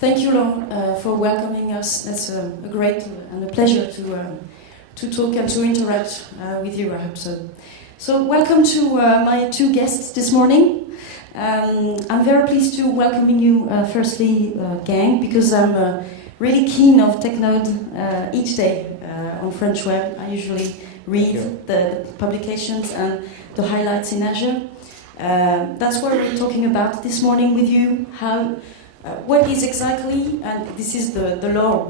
Thank you, Long, for welcoming us. That's a great and a pleasure to talk and to interact with you, I hope so. So welcome to my two guests this morning. I'm very pleased to welcoming you, firstly, gang, because I'm really keen of TechNode each day on French web. I usually read the publications and the highlights in Azure. That's what we're talking about this morning with you. What is exactly, and this is the law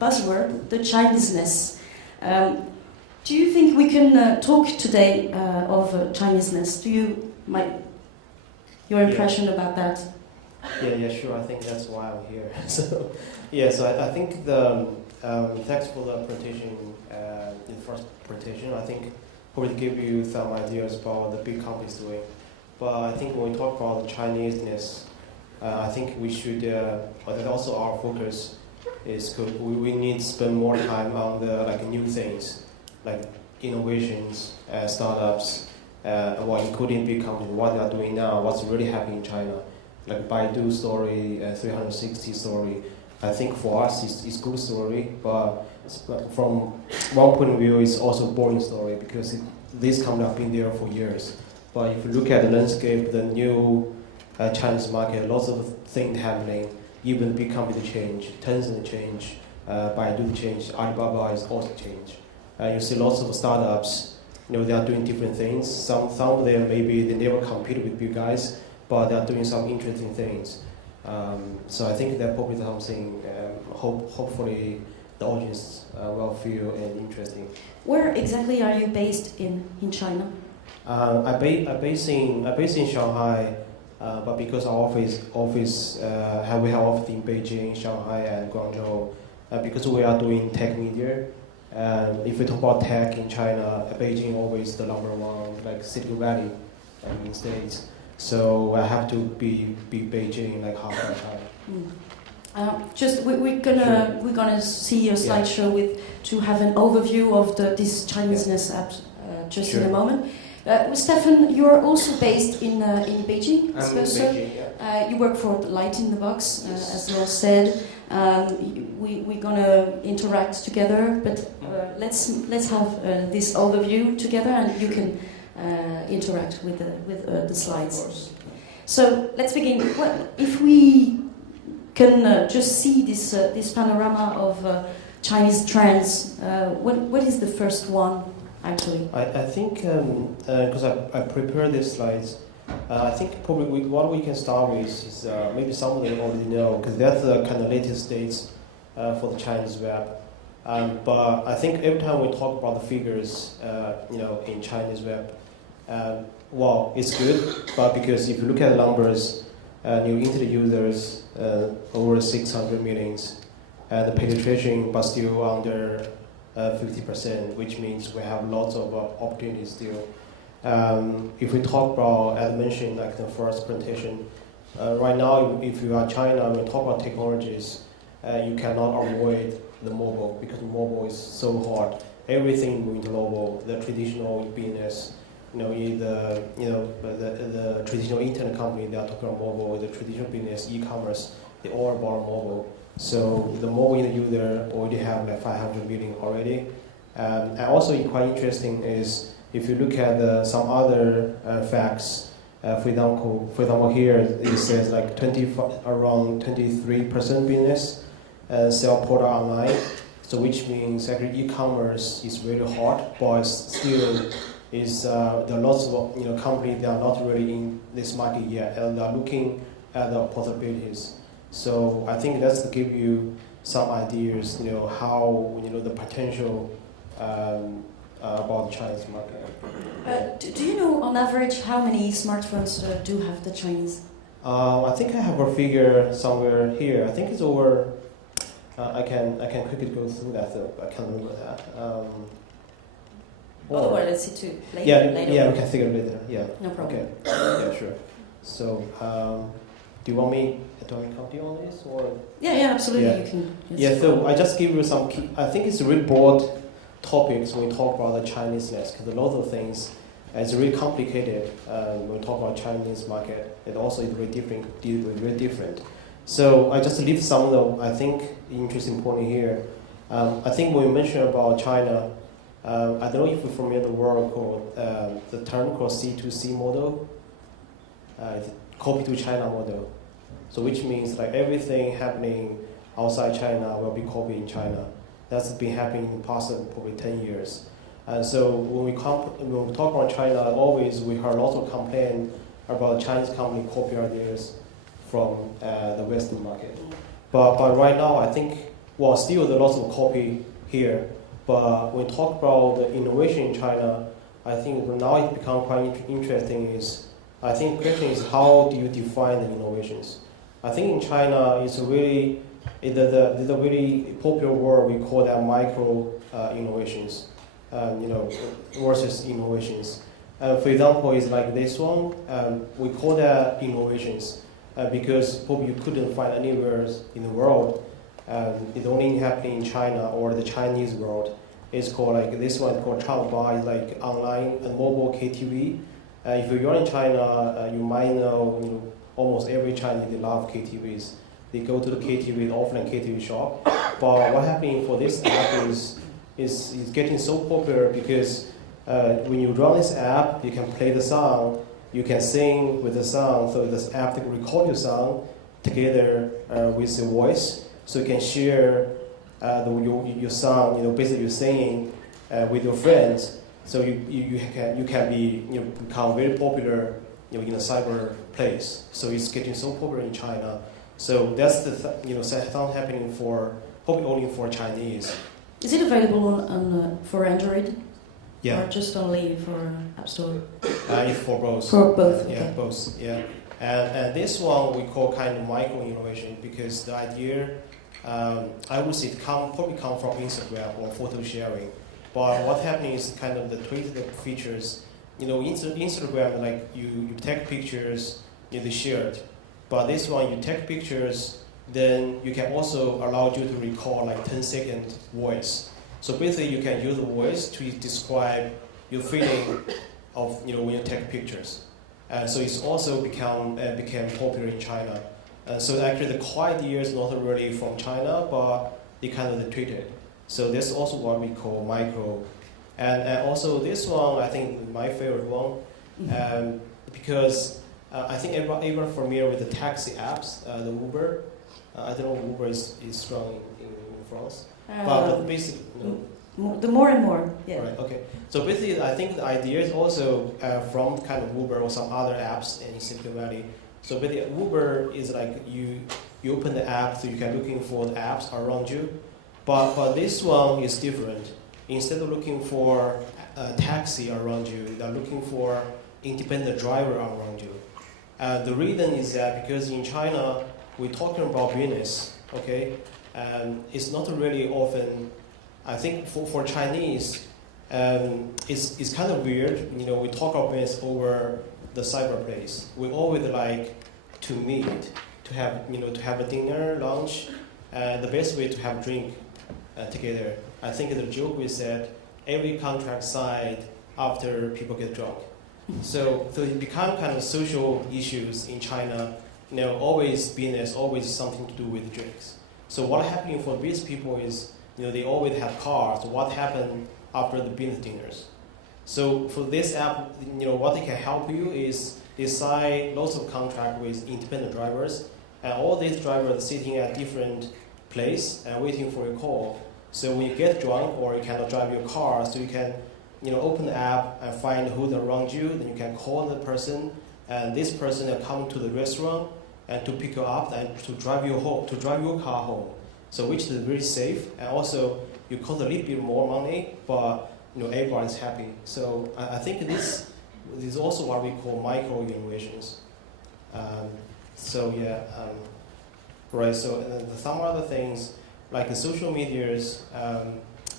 buzzword, the Chineseness. Do you think we can talk today of Chineseness? Your impression about that? Yeah, sure. I think that's why I'm here. So I think thanks for the presentation, the first presentation. I think probably give you some ideas about what the big companies doing. But I think when we talk about the Chineseness, I think we should, but also our focus is we need to spend more time on the new things, like innovations, startups, including big companies, what they are doing now, what's really happening in China, like Baidu story, 360 story. I think for us it's good story, but from one point of view, it's also boring story because these companies have been there for years. But if you look at the landscape, the new Chinese market, lots of things happening. Even big companies change, Tencent change, Baidu change, Alibaba is also change. You see lots of startups. They are doing different things. Some of them maybe they never compete with big guys, but they are doing some interesting things. So I think that probably something. Hopefully, the audience will feel interesting. Where exactly are you based in China? I'm based in Shanghai. But because our office we have office in Beijing, Shanghai, and Guangzhou, because we are doing tech media, if we talk about tech in China, Beijing always the number one, like Silicon Valley, in States. So I have to be Beijing like half the time. We're gonna see a slideshow to have an overview of this Chineseness app in a moment. Stefan, you're also based in Beijing. I'm in Beijing, yeah. You work for Light in the Box, as Law said. We're gonna interact together, but let's have this overview together, and you can interact with the slides. So let's begin. If we can just see this panorama of Chinese trends, what is the first one? Actually, I think because I prepared these slides, I think probably what we can start with is maybe some of them already know because that's the kind of latest states for the Chinese web. But I think every time we talk about the figures, in Chinese web, it's good. But because if you look at the numbers, new internet users over 600 millions, and the penetration but still under 50%, which means we have lots of opportunities still. If we talk about, as mentioned, like the first presentation, right now, if you are China, we talk about technologies, you cannot avoid the mobile because mobile is so hard. Everything moving to mobile, the traditional business, the traditional internet company, they are talking about mobile, the traditional business, ecommerce, they all about mobile. So the mobile user already have like 500 million already. And also quite interesting is if you look at some other facts, for example here it says like around 23% business sell product online. So which means actually e-commerce is really hard, but still is there are lots of companies that are not really in this market yet, and they are looking at the possibilities. So I think that's to give you some ideas, how the potential about the Chinese market. Do you know on average how many smartphones do have the Chinese? I think I have a figure somewhere here. I think it's over. I can quickly go through that. I can't remember that. Otherwise, let's see too. Later. Yeah, we can figure it later. Yeah. No problem. Okay. Yeah, sure. So, do you want me to continue on this or? Yeah, absolutely. Yeah. You can. Yeah. So I just give you some key. I think it's really broad topics when we talk about the Chineseness because a lot of things it's really complicated when we talk about Chinese market. It also is very different. So I just leave some of the, I think, interesting point here. I think when you mentioned about China, I don't know if you're familiar with the word called, the term called C2C model, it's copy to China model. So which means like everything happening outside China will be copied in China. That's been happening in the past probably 10 years. And so when we talk about China, always we heard lots of complaints about Chinese company copy ideas from the Western market. But right now, I think, well, still there's lots of copy here. But when we talk about the innovation in China, I think now it becomes quite interesting is, I think the question is how do you define the innovations? I think in China, it's a really popular word, we call that micro innovations, versus innovations. For example, it's like this one, we call that innovations because probably you couldn't find anywhere in the world. It's only happening in China or the Chinese world. It's called like this one called Changba, it's like online and mobile KTV. If you're in China, you might know, almost every Chinese, they love KTVs. They go to the KTV, the offline KTV shop. But what happening for this app is getting so popular because when you run this app, you can play the song, you can sing with the song. So this app can record your song together with your voice. So you can share your song, basically you're singing with your friends. So you can become very popular in a cyber place. So it's getting so popular in China. So that's the thing happening for probably only for Chinese. Is it available on for Android? Yeah. Or just only for App Store? It's for both. For both. Okay. Yeah, both. Yeah. And this one we call kind of micro innovation because the idea, I would say, it probably come from Instagram or photo sharing. But what's happening is kind of the Tweetdeck features. Instagram, like you take pictures, they share it. But this one, you take pictures, then you can also allow you to record like 10-second voice. So basically, you can use the voice to describe your feeling of when you take pictures. So it's also became popular in China. So actually, the core idea is not really from China, but they kind of tweeted. So that's also what we call micro. And also this one, I think my favorite one, because I think everyone familiar with the taxi apps, the Uber. I don't know if Uber is strong in France. But basically, the more and more, yeah. Right, okay. So basically, I think the idea is also from kind of Uber or some other apps in Silicon Valley. So basically, Uber is like you open the app, so you can looking for the apps around you. But this one is different. Instead of looking for a taxi around you, they're looking for independent driver around you. The reason is that because in China, we're talking about business, okay? And it's not really often, I think for Chinese, it's kind of weird. We talk about business over the cyberplace. We always like to meet, to have a dinner, lunch, the best way to have drink together. I think the joke is that every contract signed after people get drunk. So it become kind of social issues in China. Always business, always something to do with drinks. So what happening for business people is, they always have cars. What happened after the business dinners? So for this app, what they can help you is they sign lots of contract with independent drivers, and all these drivers are sitting at different place and waiting for your call. So when you get drunk or you cannot drive your car, so you can, open the app and find who's around you. Then you can call the person, and this person will come to the restaurant and to pick you up and to drive you home, to drive your car home. So which is very safe, and also you cost a little bit more money, but everybody's happy. So I think this is also what we call micro innovations. Right. So some other things like the social medias.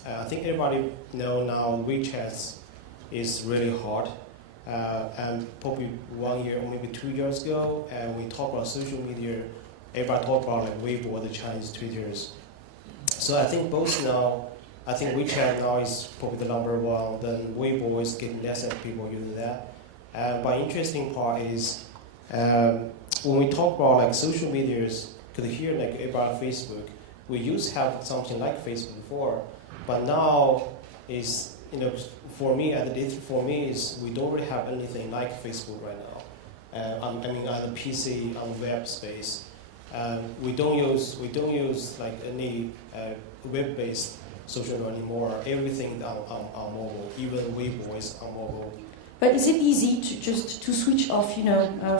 I think everybody know now Wechat is really hot. And probably 1 year or maybe 2 years ago, we talked about social media. Everybody talked about like Weibo, the Chinese Twitters. So I think both now, I think Wechat now is probably the number one. Then Weibo is getting less and people using that. But interesting part is when we talk about like social medias, Because here, like about Facebook, we used to have something like Facebook before, but now is, for me, at least for me, is we don't really have anything like Facebook right now. I mean, on the PC, on the web space, we don't use like any web-based social network anymore. Everything on mobile, even Weibo is on mobile. But is it easy to just to switch off,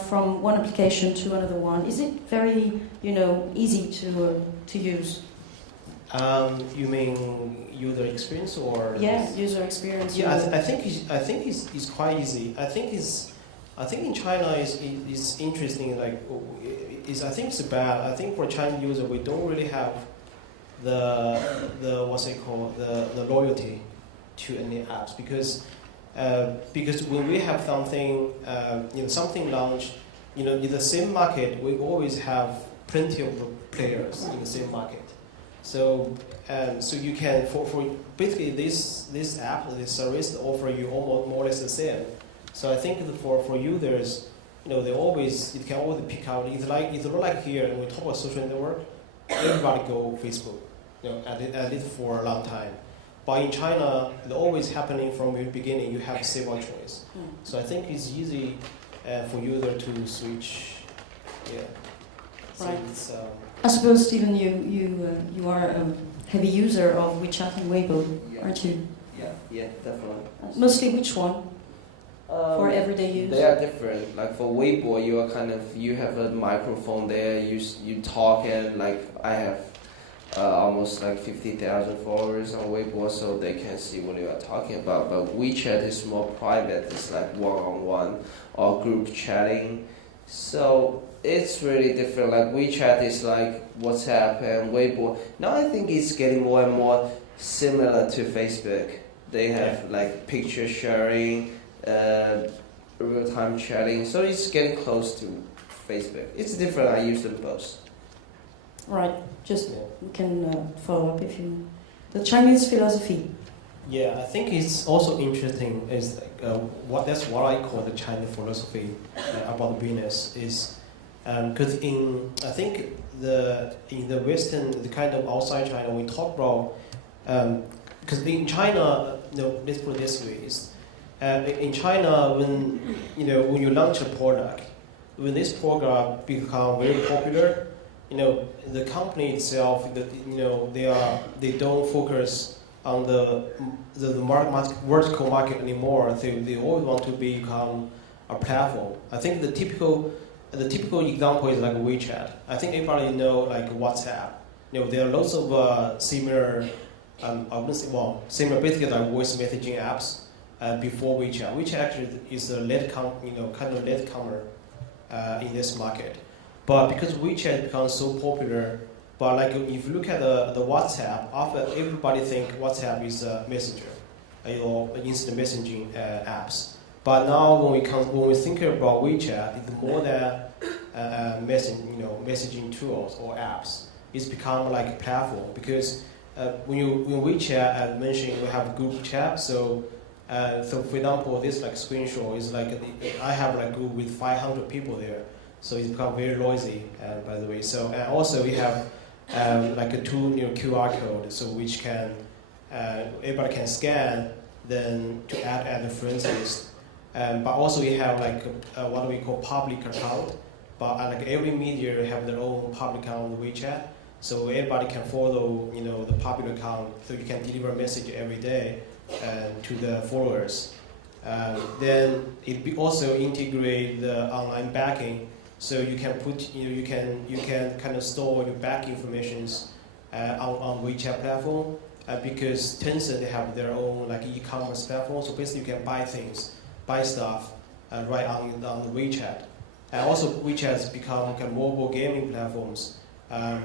from one application to another one? Is it very, easy to use? You mean user experience or? Yeah, user experience. Yeah, I think it's quite easy. I think in China is interesting. Like, I think it's bad. I think for Chinese user we don't really have the what's it called, the loyalty to any apps because when we have something something launched, in the same market we always have plenty of players in the same market. So you can for basically this app, this service offer you almost more or less the same. So I think for users, you can always pick out. It's not like here when we talk about social network, everybody go Facebook, at least for a long time. But in China, it's always happening from the beginning. You have several choice. So I think it's easy for user to switch. Yeah. So right. it's, I suppose, Stephen, you are a heavy user of WeChat and Weibo, aren't you? Yeah, definitely. Mostly which one? For everyday use? They are different. Like for Weibo, you have a microphone there. You talk, and like I have almost like 50,000 followers on Weibo, so they can see what you are talking about. But WeChat is more private. It's like one-on-one or group chatting. So it's really different. Like WeChat is like WhatsApp, and Weibo now I think it's getting more and more similar to Facebook. They have like picture sharing, real-time chatting, so it's getting close to Facebook. It's different. I use them both. Right. Just you can follow up if you. The Chinese philosophy. Yeah, I think it's also interesting is that's what I call the Chinese philosophy about business is because I think in the Western, the kind of outside China we talk about because in China, let's put it this way is in China when you launch a product, when this product become very popular, the company itself they don't focus on the vertical market anymore. They always want to become a platform. I think the typical example is like WeChat. I think everybody know like WhatsApp. There are lots of similar basically like voice messaging apps before WeChat. WeChat actually is a kind of latecomer in this market. But because WeChat becomes so popular, but like if you look at the WhatsApp, often everybody think WhatsApp is a messenger, instant messaging apps. But now when we think about WeChat, it's more than messaging tools or apps. It's become like a platform because when WeChat, as mentioned, we have group chat. So for example, this like screenshot is like I have like group with 500 people there. So it's become very noisy, by the way. So and also we have like a tool, QR code, so which can everybody can scan then to add the friends list. But also we have like what we call public account. But like every media have their own public account on WeChat, so everybody can follow the public account, so you can deliver a message every day to the followers. Then it also integrate the online backing. So you can put, you can kind of store your back informations on WeChat platform because Tencent they have their own like e-commerce platform. So basically you can buy stuff right on the WeChat. And also WeChat has become kind of mobile gaming platforms.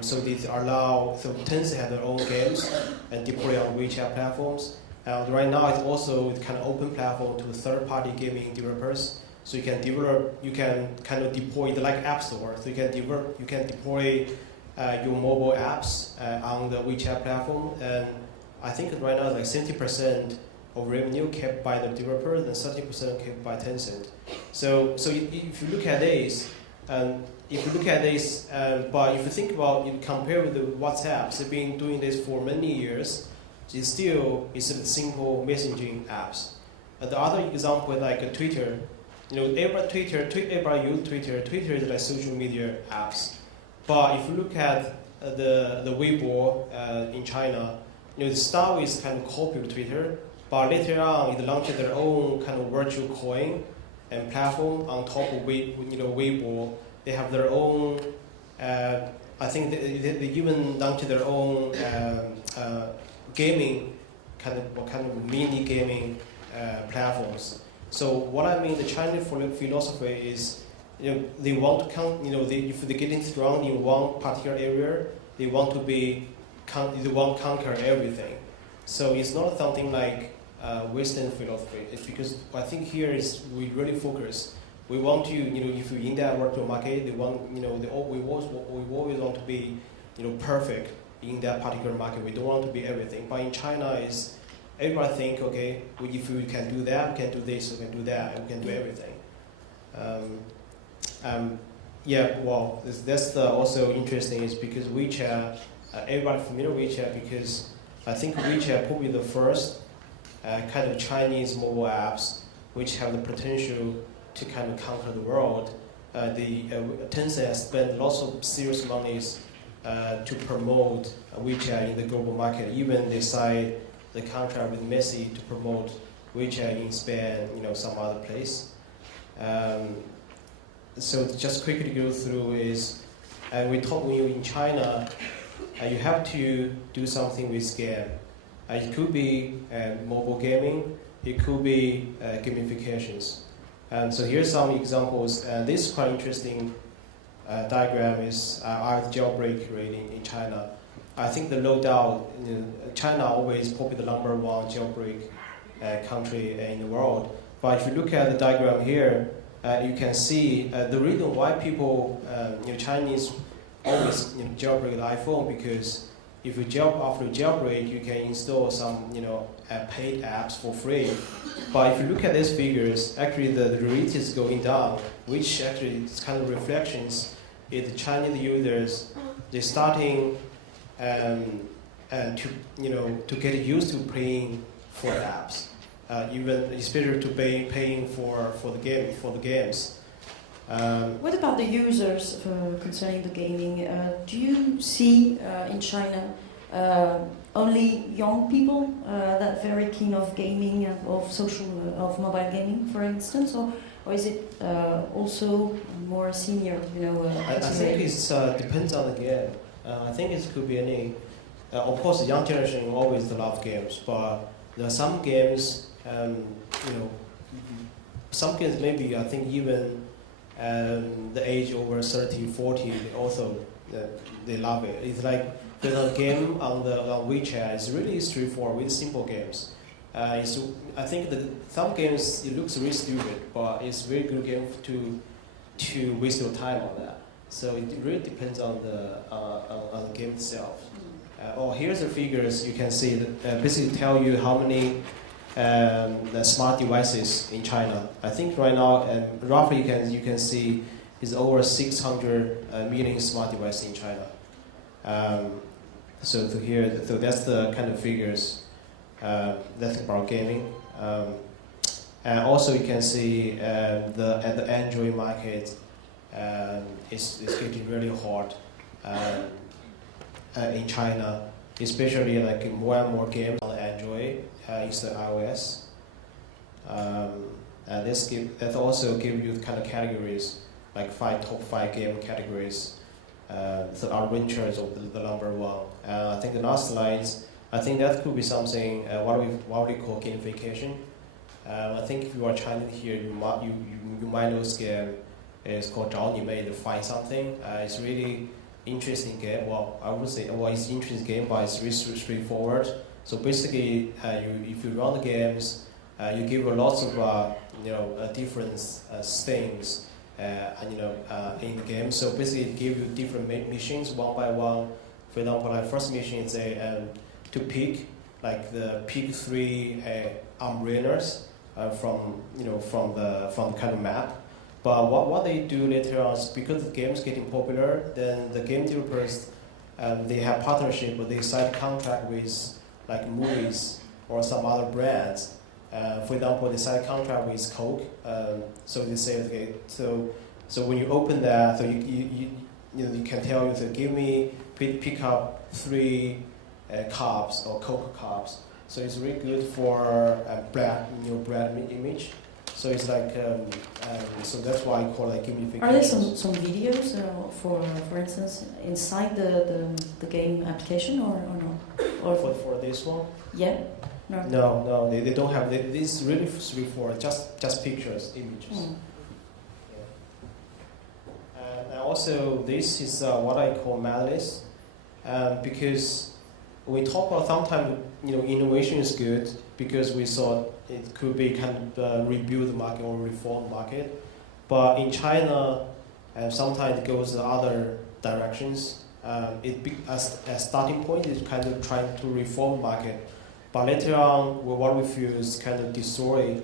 So Tencent have their own games and deploy on WeChat platforms. Right now it's also kind of open platform to third-party gaming developers. So you can kind of deploy it like App Store. So you can deploy your mobile apps on the WeChat platform. And I think right now it's like 70% of revenue kept by the developers and 30% kept by Tencent. So if you look at this, if you look at this, but if you think about, you compare with the WhatsApp, they've been doing this for many years. It's still a simple messaging apps. The other example is like Twitter. Everybody use Twitter. Twitter is like social media apps. But if you look at the Weibo in China, it start with kind of copy of Twitter, but later on it launched their own kind of virtual coin and platform on top of Weibo. They have their own. I think they even launched their own gaming kind of mini gaming platforms. So what I mean, the Chinese philosophy is, they want to if they get strong in one particular area, they want to conquer everything. So it's not something like Western philosophy. It's because I think here is we really focus. We want to, if you're in that virtual market, we always want to be, perfect in that particular market. We don't want to be everything. But in China, is everybody think, okay, if we can do that, we can do this, we can do that, and we can do everything. That's also interesting is because WeChat, everybody familiar with WeChat because I think WeChat probably the first kind of Chinese mobile apps which have the potential to kind of conquer the world. Tencent spent lots of serious monies to promote WeChat in the global market. Even they signed the contract with Messi to promote WeChat in Spain, some other place. So just quickly go through is, we talk when you're in China, you have to do something with game. It could be mobile gaming, it could be gamifications. So here's some examples. This is quite interesting diagram is our jailbreak rate in China. I think the no doubt, China always probably the number one jailbreak country in the world. But if you look at the diagram here, you can see the reason why people, Chinese always jailbreak the iPhone, because if you after jailbreak, you can install some paid apps for free. But if you look at these figures, actually the rate is going down, which actually is kind of reflections is the Chinese users, they're starting to get used to paying for apps, even especially to paying for the games. What about the users concerning the gaming? Do you see in China only young people that very keen of gaming, of mobile gaming, for instance, or is it also more senior? I think it depends on the game. I think it could be any. Of course, the young generation always love games, but there are some games, some games maybe I think even the age over 30, 40, also they love it. It's like the game on WeChat is really straightforward with simple games. I think that some games it looks really stupid, but it's very good game to waste your time on that. So it really depends on the game itself. Here's the figures. You can see that basically tell you how many the smart devices in China. I think right now, roughly you can see is over 600 million smart devices in China. So that's the kind of figures that's about gaming. And also you can see at the Android market is getting really hot in China, especially like more and more games on Android instead of iOS. And that also give you kind of categories like top 5 game categories. So our venture is the number one. I think the last slides, I think that could be something what we call gamification. I think if you are Chinese here, you might know this game. It's called 找你妹 to find something. It's really interesting game. Well, I would say it's interesting game, but it's really straightforward. So basically, if you run the games, you give lots of different things in the game. So basically, it gives you different missions one by one. For example, like first mission is to pick 3 umbrellas from the kind of map. But what they do later on is because the game's getting popular, then the game developers they have partnership, but they sign contract with like movies or some other brands. For example, they sign contract with Coke. So they say, okay, so when you open that, so you can tell you to give me pick up 3 cups or Coke cups. So it's really good for brand image. So it's like so that's why I call it gamification. Are there some videos for instance inside the game application or no? Or for this one? Yeah. No, they don't have. This is really straightforward. Just pictures, images. Mm. Yeah. And also, this is what I call madness, because we talk about sometimes innovation is good because we thought it could be kind of rebuild the market or reform the market, but in China, sometimes it goes the other directions. As a starting point, is kind of trying to reform the market. But later on, what we feel is kind of destroy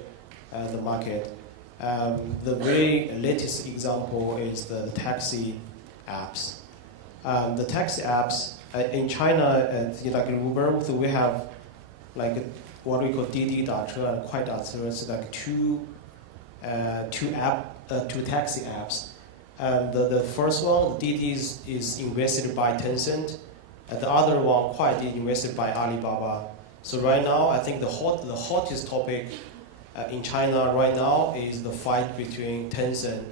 the market. The very latest example is the taxi apps. The taxi apps in China, like Uber, so we have like what we call 滴滴打车 and 快打车. It's like two taxi apps. The first one, Didi is invested by Tencent, and the other one, Kuai is invested by Alibaba. So right now, I think the hottest topic in China right now is the fight between Tencent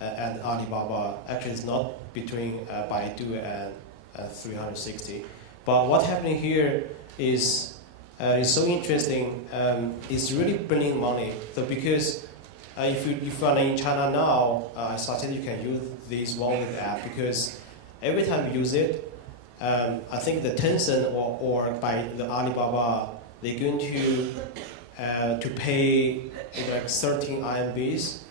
and Alibaba. Actually, it's not between Baidu and 360. But what's happening here is so interesting. It's really bringing money. So because if you are in China now, I started you can use this wallet app because every time you use it, I think the Tencent or by the Alibaba, they're going to pay like 13 RMBs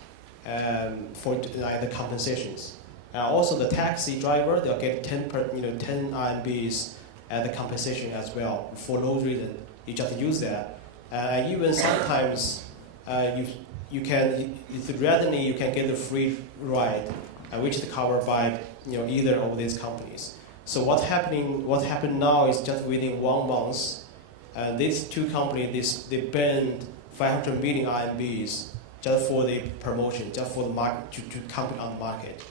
for the compensations. Also, the taxi driver they'll get 10 RMBs at the compensation as well for no reason. You just use that. Even sometimes you can randomly you can get a free ride, which is covered by either of these companies. So what happened now is just within 1 month, these two companies they burned 500 million RMBs just for the promotion, just for the market to compete on the market.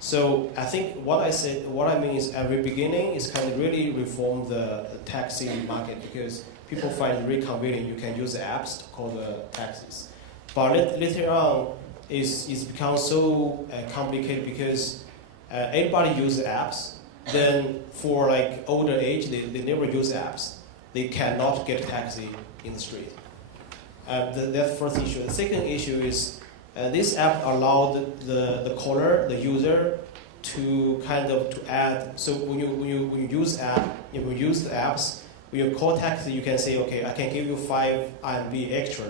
So I think what I mean is at the beginning is kind of really reform the taxi market because people find it really convenient. You can use the apps to call the taxis. But later on, it's become so complicated because everybody uses apps. Then for like older age, they never use apps. They cannot get a taxi in the street. That's the first issue. The second issue is this app allowed the caller, the user, to kind of to add. So when you use the apps, when you call taxi, you can say, okay, I can give you 5 RMB extra,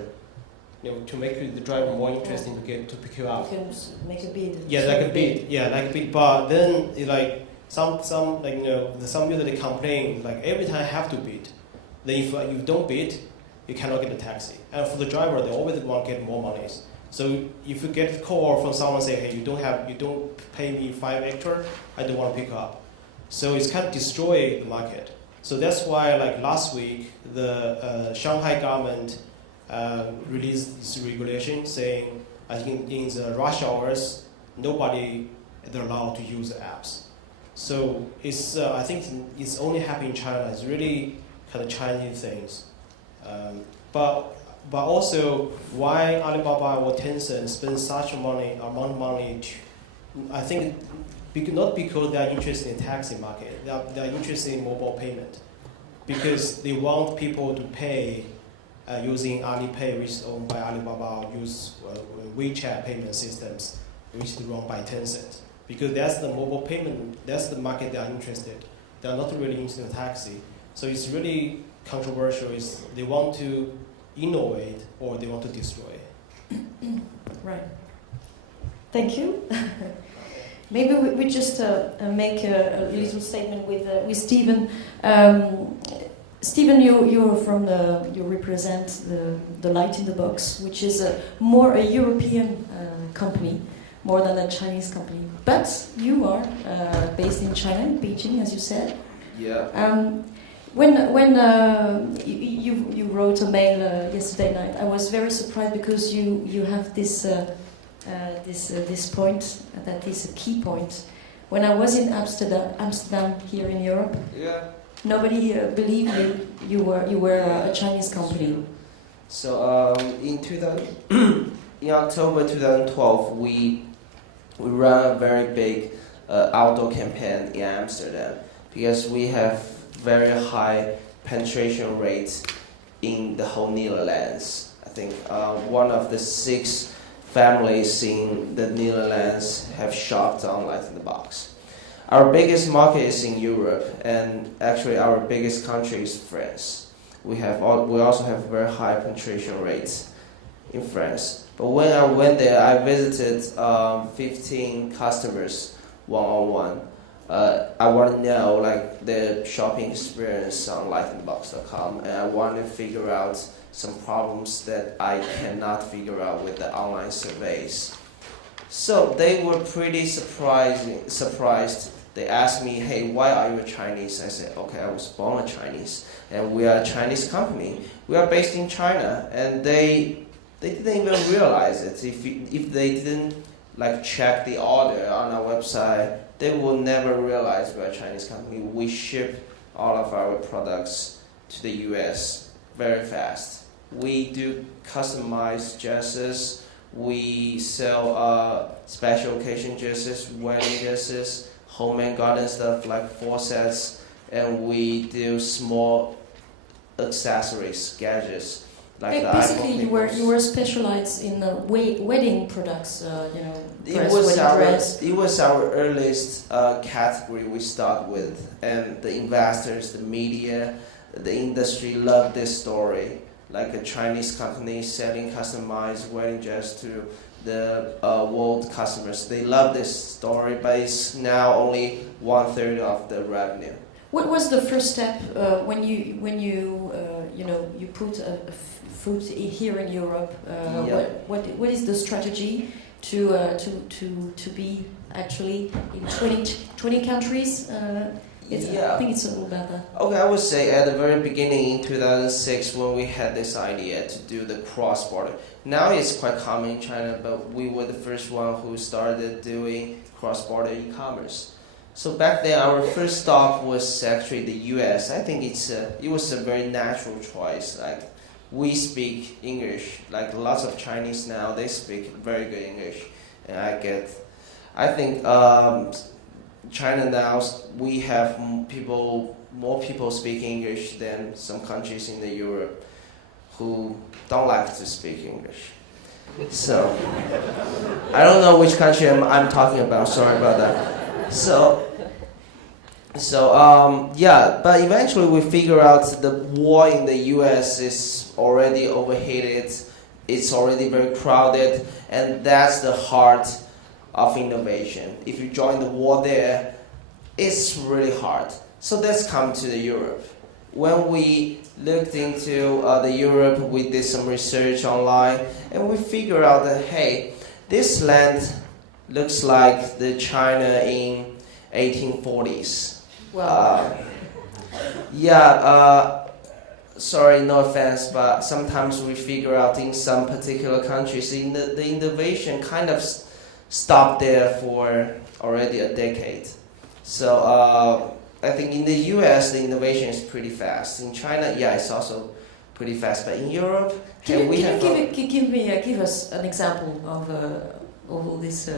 to make the driver more interesting to pick you up. You can make a bid. Yeah, like a bid. Yeah, like a bid. But then it like some user they complain like every time I have to bid. Then if you don't bid, you cannot get a taxi. And for the driver, they always want to get more money. So if you get a call from someone saying, hey, you don't pay me 5 extra, I don't want to pick up. So it's kind of destroy the market. So that's why like last week the Shanghai government released this regulation saying I think in the rush hours nobody is allowed to use the apps. So it's I think it's only happening in China. It's really kind of Chinese things. But also why Alibaba or Tencent spend such amount of money I think not because they are interested in taxi market. They are interested in mobile payment because they want people to pay using Alipay, which is owned by Alibaba, or use Wechat payment systems, which is run by Tencent. Because that's the mobile payment, that's the market they are interested. They are not really interested in taxi. So it's really controversial. They want to innovate or they want to destroy. Right. Thank you. Maybe we just make a little statement with Stephen. Stephen, you represent the Light in the Box, which is more a European company more than a Chinese company. But you are based in China, in Beijing, as you said. Yeah. When you wrote a mail yesterday night, I was very surprised because you have this point that is a key point. When I was in Amsterdam here in Europe, Yeah. nobody believed you were a Chinese company. So in October 2012, we ran a very big outdoor campaign in Amsterdam because we have very high penetration rates in the whole Netherlands. I think one of the 6 families in the Netherlands have shopped on Light in the Box. Our biggest market is in Europe, and actually our biggest country is France. We also have very high penetration rates in France. But when I went there, I visited 15 customers one-on-one. I want to know like the shopping experience on lightinthebox.com, and I want to figure out some problems that I cannot figure out with the online surveys. So they were pretty surprised. They asked me, "Hey, why are you a Chinese?" I said, "Okay, I was born a Chinese, and we are a Chinese company. We are based in China," and they didn't even realize it. If they didn't like check the order on our website, they will never realize we're a Chinese company. We ship all of our products to the US very fast. We do customized dresses. We sell special occasion dresses, wedding dresses, home and garden stuff like faucets, and we do small accessories, gadgets. Like basically, you were specialized in wedding products, It was our earliest category we start with, and the investors, the media, the industry loved this story. Like a Chinese company selling customized wedding dress to the world customers. They love this story, but it's now only 1/3 of the revenue. What was the first step when you put a food here in Europe? What is the strategy to be actually in 20 countries? I think it's a little better. Okay, I would say at the very beginning in 2006 when we had this idea to do the cross-border. Now it's quite common in China, but we were the first one who started doing cross-border e-commerce. So back then, our first stop was actually the U.S. I think it was a very natural choice. Like we speak English, like lots of Chinese now, they speak very good English, and I think China now we have more people speaking English than some countries in the Europe who don't like to speak English. So I don't know which country I'm talking about. Sorry about that. But eventually we figure out the war in the U.S. is already overheated, it's already very crowded, and that's the heart of innovation. If you join the war there, it's really hard. So let's come to the Europe. When we looked into the Europe, we did some research online, and we figured out that, hey, this land looks like the China in 1840s. Wow. Sorry, no offense, but sometimes we figure out in some particular countries, the innovation kind of stopped there for already a decade. So I think in the US, the innovation is pretty fast. In China, it's also pretty fast. But in Europe, give us an example of all this,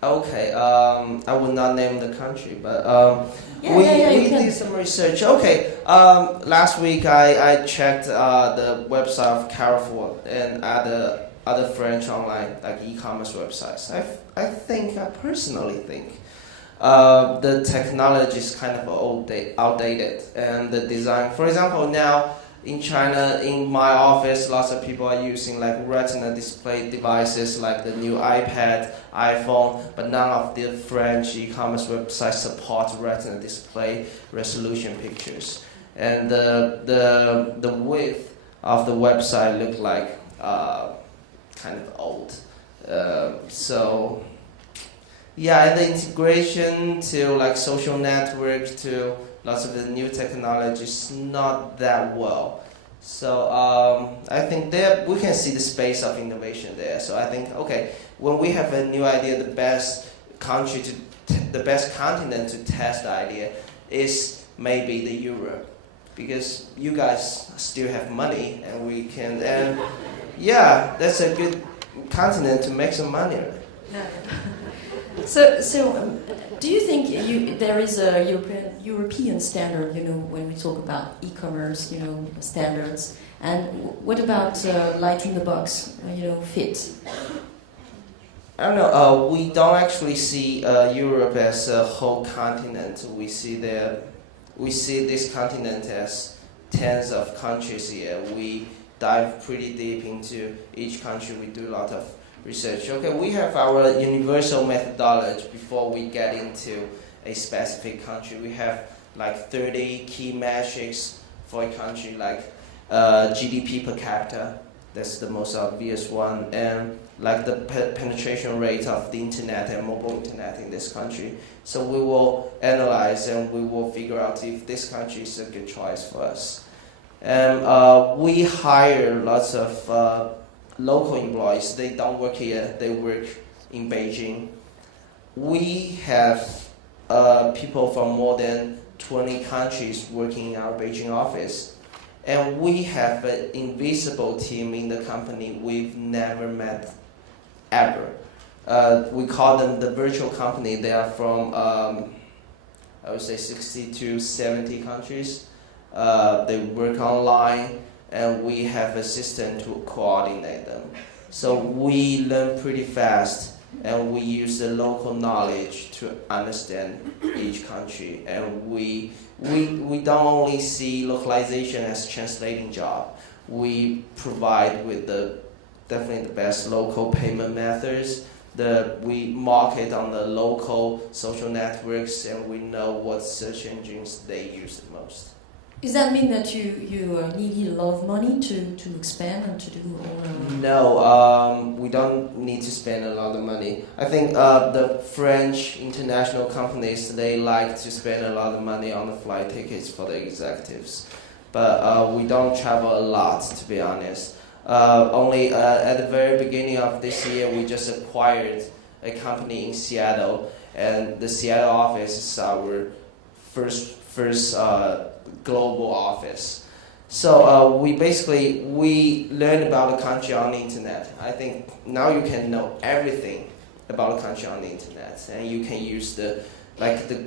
Okay, I will not name the country, but we did some research. Okay, last week I checked the website of Carrefour and other French online like e-commerce websites. I personally think the technology is kind of outdated, and the design. For example, now in China, in my office, lots of people are using like retina display devices like the new iPad, iPhone, but none of the French e-commerce websites support retina display resolution pictures. And the width of the website looked like kind of old. So yeah, and the integration to like social network to lots of the new technologies not that well. So I think there we can see the space of innovation there. So I think okay, when we have a new idea, the best country to the best continent to test the idea is maybe the Europe, because you guys still have money and we can, and yeah, that's a good continent to make some money. So do you think there is a European standard, when we talk about e-commerce, standards, and what about light in the box, fit? I don't know. We don't actually see Europe as a whole continent. We see this continent as tens of countries here. We dive pretty deep into each country. We do a lot of research. Okay, we have our universal methodology before we get into a specific country. We have like 30 key metrics for a country, like GDP per capita. That's the most obvious one, and like the penetration rate of the internet and mobile internet in this country. So we will analyze and we will figure out if this country is a good choice for us. And we hire lots of local employees. They don't work here, they work in Beijing. We have people from more than 20 countries working in our Beijing office. And we have an invisible team in the company we've never met ever. We call them the virtual company. They are from, I would say, 60 to 70 countries. They work online, and we have a system to coordinate them. So we learn pretty fast, and we use the local knowledge to understand each country. And we don't only see localization as translating job. We provide with definitely the best local payment methods. We market on the local social networks, and we know what search engines they use the most. Does that mean that you need a lot of money to expand and to do all? No, we don't need to spend a lot of money. I think the French international companies, they like to spend a lot of money on the flight tickets for the executives. But we don't travel a lot, to be honest. Only at the very beginning of this year, we just acquired a company in Seattle, and the Seattle office is our first global office. So we learn about the country on the internet. I think now you can know everything about the country on the internet, and you can use the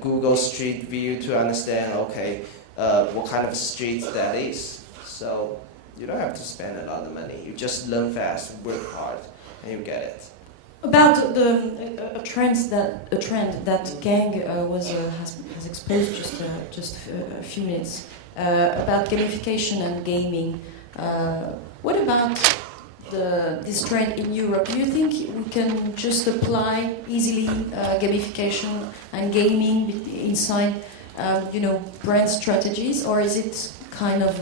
Google Street View to understand what kind of street that is. So you don't have to spend a lot of money. You just learn fast, work hard, and you get it. About a trend that Gang has exposed just a few minutes about gamification and gaming. What about this trend in Europe? Do you think we can just apply easily gamification and gaming inside brand strategies, or is it kind of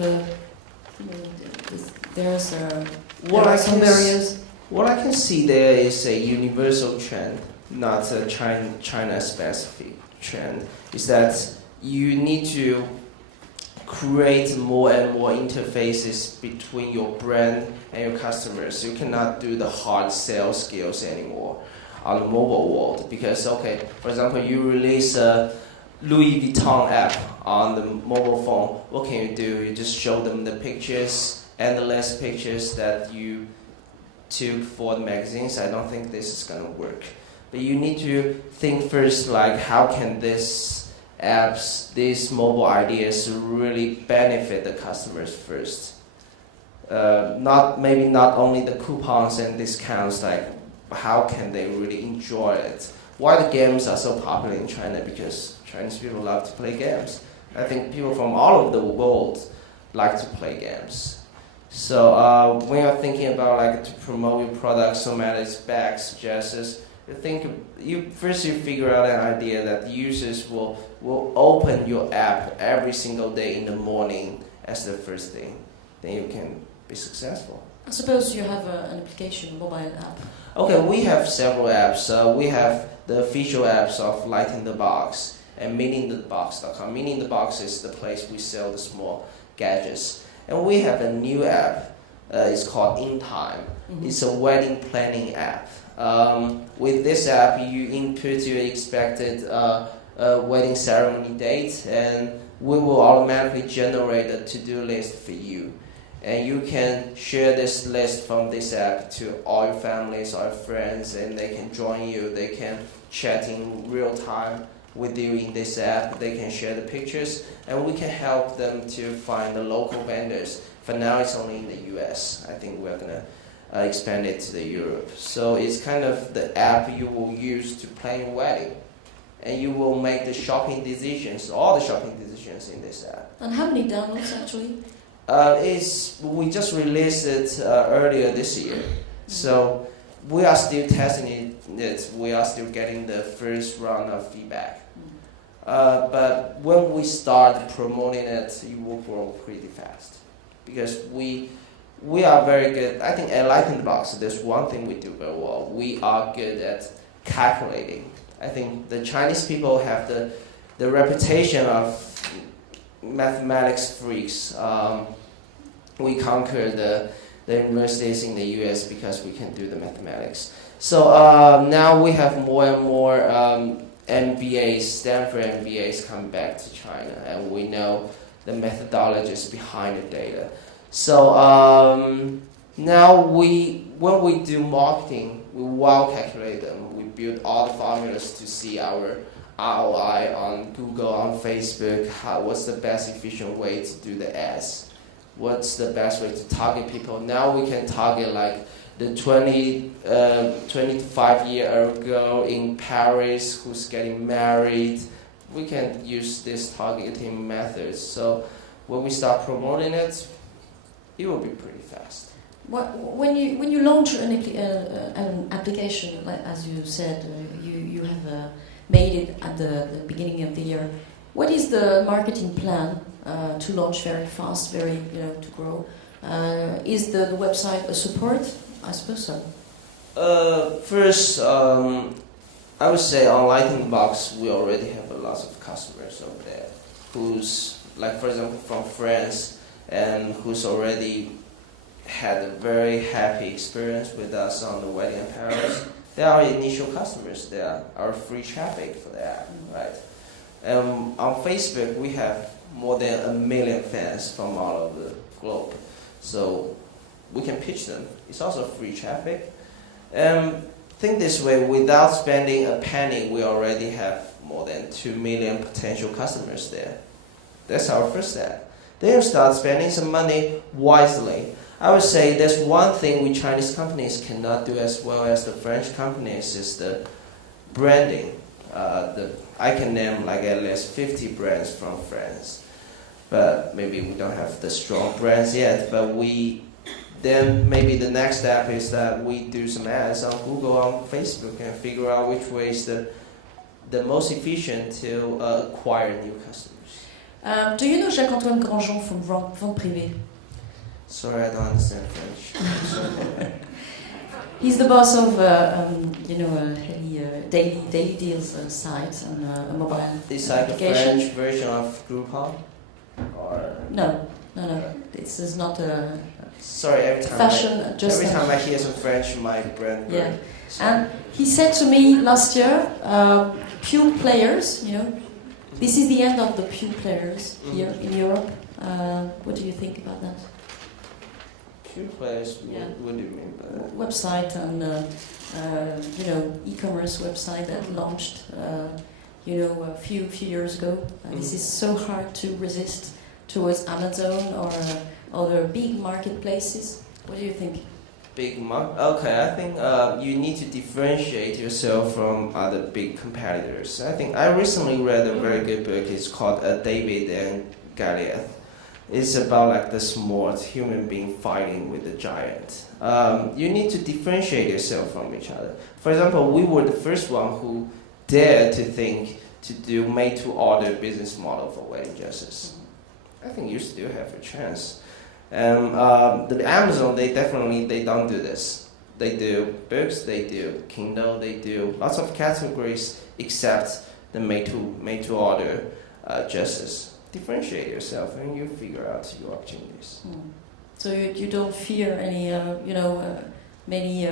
there are some barriers? What I can see there is a universal trend, not a China-specific trend, is that you need to create more and more interfaces between your brand and your customers. You cannot do the hard sales skills anymore on the mobile world because, for example, you release a Louis Vuitton app on the mobile phone. What can you do? You just show them the pictures, endless pictures that you took for the magazines. I don't think this is going to work. But you need to think first, how can these apps, these mobile ideas really benefit the customers first? Not only the coupons and discounts, how can they really enjoy it? Why the games are so popular in China? Because Chinese people love to play games. I think people from all over the world like to play games. So when you're thinking about to promote your products, no matter it's bags, dresses, you figure out an idea that users will open your app every single day in the morning as the first thing. Then you can be successful. I suppose you have an application, mobile app. Okay, we have several apps. We have the official apps of Light in the Box and meaninthebox.com. Meaning the Box is the place we sell the small gadgets. And we have a new app. It's called In Time. Mm-hmm. It's a wedding planning app. With this app, you input your expected wedding ceremony date, and we will automatically generate a to-do list for you. And you can share this list from this app to all your families, all your friends, and they can join you. They can chat in real time with you in this app. They can share the pictures, and we can help them to find the local vendors. For now, it's only in the US. I think we're going to expand it to the Europe. So it's kind of the app you will use to plan your wedding. And you will make the shopping decisions, all the shopping decisions in this app. And how many downloads actually? We just released it earlier this year. So we are still testing it. We are still getting the first round of feedback. But when we start promoting it, it will grow pretty fast. Because we are very good. I think at Light in the Box, there's one thing we do very well. We are good at calculating. I think the Chinese people have the reputation of mathematics freaks. We conquer the universities in the US because we can do the mathematics. So now we have more and more MBAs, Stanford MBAs come back to China, and we know the methodologies behind the data. So now when we do marketing, we well calculate them. We build all the formulas to see our ROI on Google, on Facebook, what's the best efficient way to do the ads, what's the best way to target people. Now we can target like the 25-year-old girl in Paris who's getting married. We can use this targeting methods. So when we start promoting it, it will be pretty fast. When you launch an application, like as you said, you have made it at the beginning of the year. What is the marketing plan to launch very fast, to grow? Is the website a support? I suppose so. First, I would say on Light in the Box, we already have a lot of customers over there who's, like for example, from France, and who's already had a very happy experience with us on the wedding apparels. They are our initial customers. They are our free traffic for the app, right? On Facebook, we have more than 1 million fans from all over the globe. So we can pitch them. It's also free traffic. Think this way, without spending a penny, we already have more than 2 million potential customers there. That's our first step. Then you start spending some money wisely. I would say there's one thing we Chinese companies cannot do as well as the French companies is the branding. I can name like at least 50 brands from France, but maybe we don't have the strong brands yet. But then maybe the next step is that we do some ads on Google, on Facebook, and figure out which way is the most efficient to acquire new customers. Do you know Jacques-Antoine Grandjean from Vente Privée? Sorry, I don't understand French. He's the boss of daily deals site and a mobile It's like application. a French version of Groupon? Or No. This is not a sorry, every time I hear some French, my brain. Yeah. And he said to me last year, pure players, this is the end of the pure players here in Europe. What do you think about that? Pure players? Yeah. What do you mean by that? Website and e-commerce website that launched a few years ago. This is so hard to resist towards Amazon or other big marketplaces. What do you think? Okay, I think you need to differentiate yourself from other big competitors. I think I recently read a very good book. It's called David and Goliath. It's about like the smart human being fighting with the giant. You need to differentiate yourself from each other. For example, we were the first one who dared to think to do made-to-order business model for wedding dresses. I think you still have a chance. And the Amazon, they don't do this. They do books, they do Kindle, they do lots of categories except the made to order. Just differentiate yourself and you figure out your opportunities. So you don't fear any, many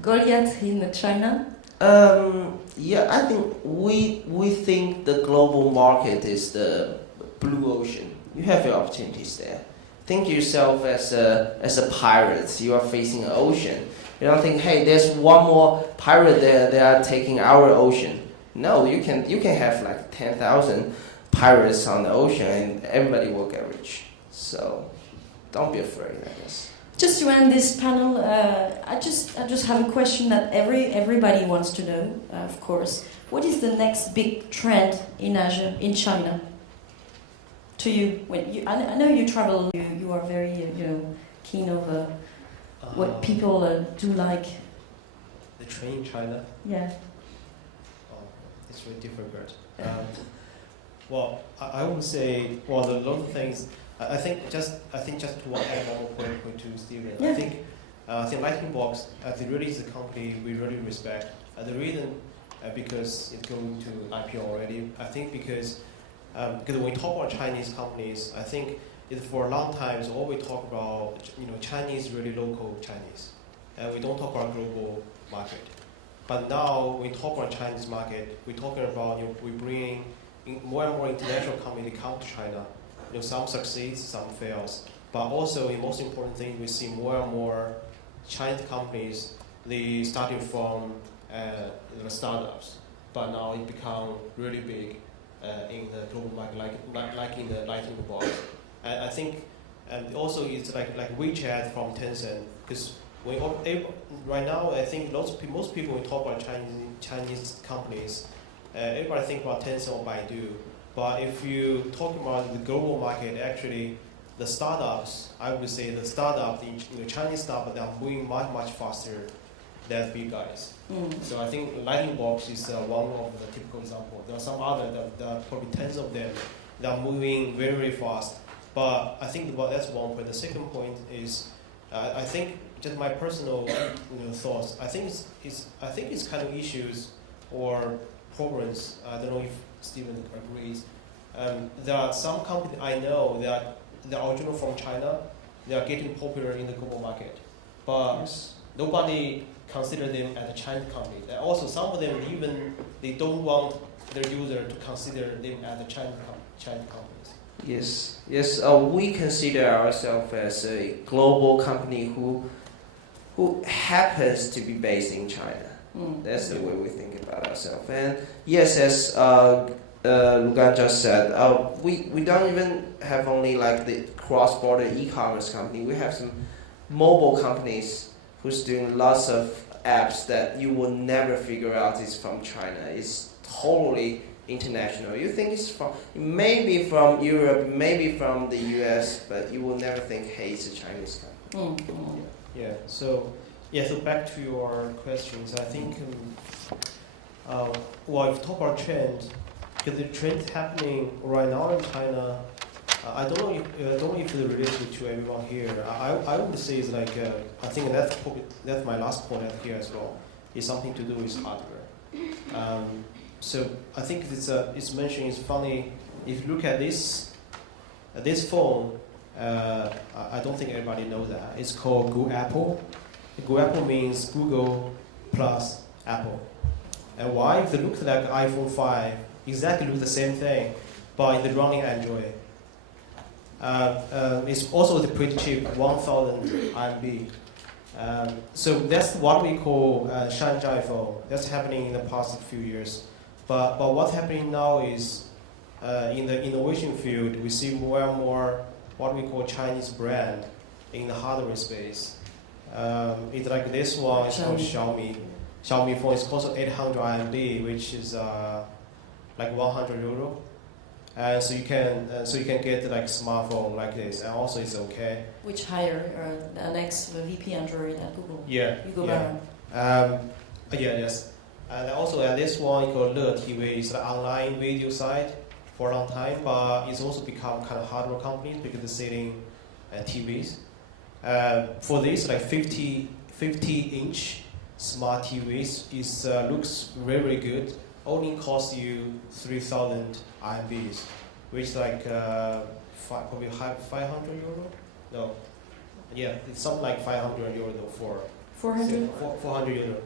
Goliath in China? Yeah, I think we think the global market is the blue ocean. You have your opportunities there. Think yourself as a pirate. You are facing an ocean. You don't think, hey, there's one more pirate there. They are taking our ocean. No, you can have like 10,000 pirates on the ocean, and everybody will get rich. So don't be afraid, I guess. Just to end this panel, I just have a question that everybody wants to know. Of course, what is the next big trend in Asia, in China? To you, I know you travel. You are very keen over what people do like. The trend in China. Yeah. It's really difficult. Well, I would say, well, a lot of things. I think just to add one more point to Steven. Yeah. I think Lightning Box, it really is a company we really respect. The reason, because it's going to IPO already. I think because when we talk about Chinese companies, I think for a long time, all we talk about, Chinese really local Chinese, and we don't talk about global market. But now, when we talk about Chinese market, we're talking about we bring in more and more international companies come to China. Some succeeds, some fails. But also, the most important thing, we see more and more Chinese companies. They started from startups, but now it become really big in the global market, like in the Lightning Box. And I think, also it's like Wechat from Tencent, because right now I think most people when talk about Chinese companies, everybody think about Tencent or Baidu. But if you talk about the global market, actually, the startups, I would say the Chinese startups, they are moving much faster than big guys. So I think Lightning Box is one of the typical examples. There are some other, there are probably tens of them that are moving very fast. But I think that's one point. The second point is, I think just my personal thoughts. I think it's kind of issues or problems. I don't know if Steven agrees. There are some companies I know that they're original from China. They are getting popular in the global market, but nobody consider them as a Chinese company. And also, some of them they don't want their user to consider them as a Chinese companies. Yes. We consider ourselves as a global company who happens to be based in China. That's the way we think about ourselves. And yes, as Lugan just said, we don't even have only like the cross-border e-commerce company. We have some mobile companies who's doing lots of apps that you will never figure out is from China. It's totally international. You think maybe from Europe, maybe from the US, but you will never think, hey, it's a Chinese company. Yeah. So back to your questions. I think, if you talk about trend, because the trend happening right now in China, I don't know if it's related to everyone here. I would say it's like I think that's my last point here as well. It's something to do with hardware. So I think it's mentioned. It's funny if you look at this phone. I don't think everybody knows that. It's called Apple. Apple means Google plus Apple. And why? If it looks like iPhone 5, exactly look the same thing, but it's running Android. It's also pretty cheap, 1,000 RMB. So that's what we call Shanghai phone. That's happening in the past few years. But what's happening now is in the innovation field, we see more and more what we call Chinese brand in the hardware space. It's like this one is called Xiaomi. Xiaomi phone is also 800 RMB, which is like 100 euro. So you can get like a smartphone like this, and also it's okay. Which higher next VP Android at Google? Yeah. Yes. And also this one called Le TV is an online video site for a long time, but it's also become kind of hardware company because they're selling TVs. For this, like 50-inch smart TVs looks very, very good. Only costs you 3,000 RMBs, which is like probably 500 euro. No, yeah, it's something like 500 euro for 400. 400 euro.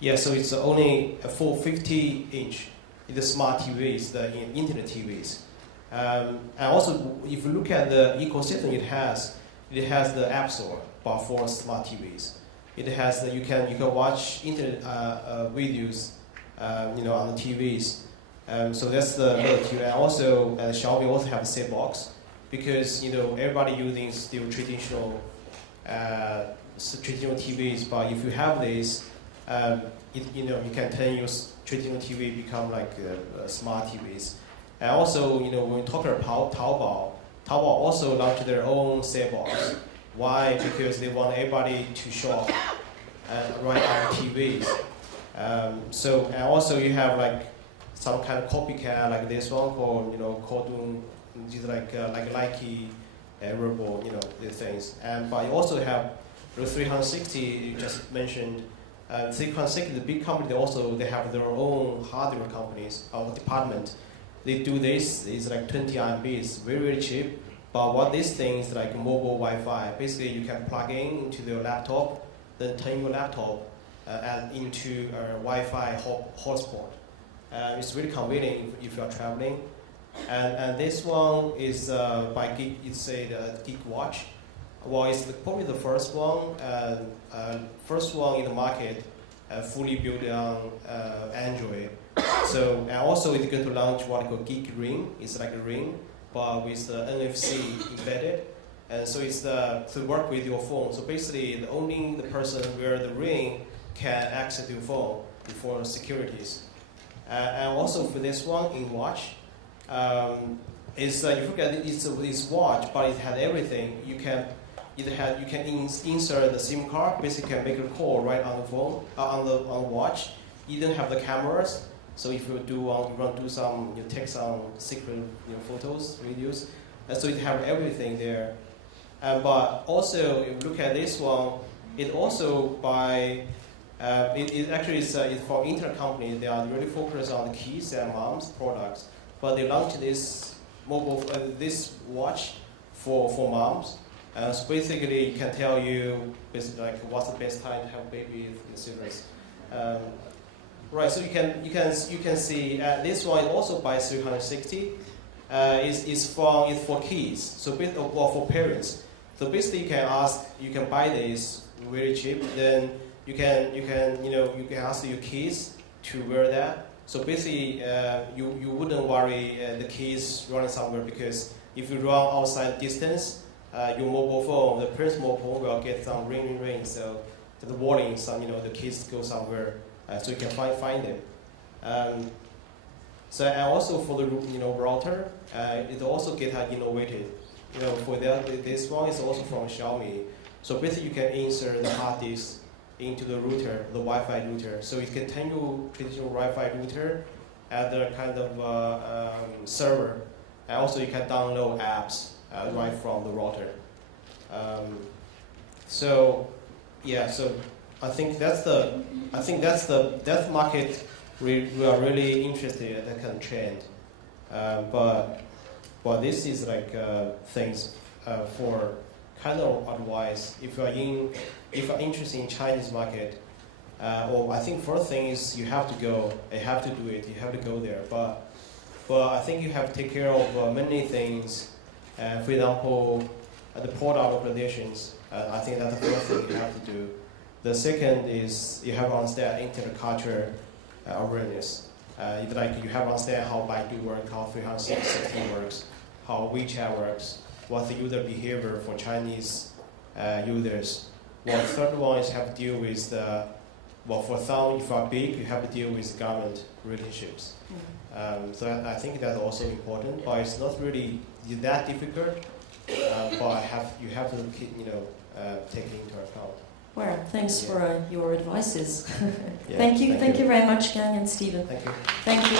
Yeah, so it's only a full 50-inch. The smart TVs, the internet TVs. And also, if you look at the ecosystem it has the App Store, but for smart TVs. It has you can watch internet videos, on the TVs. So that's the TV. And also, Xiaomi also have a set box because everybody using still traditional TVs. But if you have this, you can turn your traditional TV become like smart TVs. And also, when we talk about Taobao also launched their own set box. Why? Because they want everybody to shop right on TVs. So and also you have like some kind of copycat like this one called Kodun, these like Likey, Robo, these things. But you also have the 360 you just mentioned. 360, the big company, they have their own hardware companies or department. They do this. It's like 20 RMBs, very, very cheap. But what this thing is like mobile Wi-Fi. Basically, you can plug into your laptop, then turn your laptop into a Wi-Fi hotspot. It's really convenient if you are traveling. And this one is by Geek. It's the Geek Watch. Well, it's probably the first one in the market, fully built on Android. So and also it's going to launch what I call Geek Ring. It's like a ring, but with the NFC embedded, and so it's to work with your phone. So basically, only the person wear the ring can access your phone for securities. And also for this one in watch, you forget it's watch, but it had everything. You can insert the SIM card. Basically, can make a call right on the phone, on the watch. You don't have the cameras, so if you want to do some, take some secret, photos, videos, and so it have everything there. But also, if you look at this one, it also it actually is for internet company. They are really focused on the kids and moms products, but they launched this this watch for moms. So basically, it can tell you basically like what's the best time to have a baby in series. Right. So you can see this one also by 360 is for kids. So for parents. So basically, you can buy this very cheap. Then you can ask your kids to wear that. So basically, you wouldn't worry the kids running somewhere, because if you run outside distance, your mobile phone, the parent's mobile phone will get some ring. So the warning, the kids go somewhere, so you can find them. So and also for the router, it also get innovated. For this one is also from Xiaomi. So basically, you can insert the hard disk into the router, the Wi-Fi router. So you can turn your traditional Wi-Fi router at the kind of server, and also you can download apps right from the router. So I think that's the market we are really interested in, that kind of trend. But this is like things for kind of advice if you are interested in Chinese market. Or I think first thing is you have to go there. But I think you have to take care of many things. For example, the product organizations. I think that's the first thing you have to do. The second is you have to understand internet culture awareness. You have to understand how Baidu works, how 360 works, how Wechat works, what's the user behavior for Chinese users. Well, the third one is you have to deal with for some, if you are big, you have to deal with government relationships. So I think that's also important, but it's not really that difficult. But you have to take it into account. Well, thanks for your advices. Yeah, Thank you very much, Gang and Stephen. Thank you. Thank you.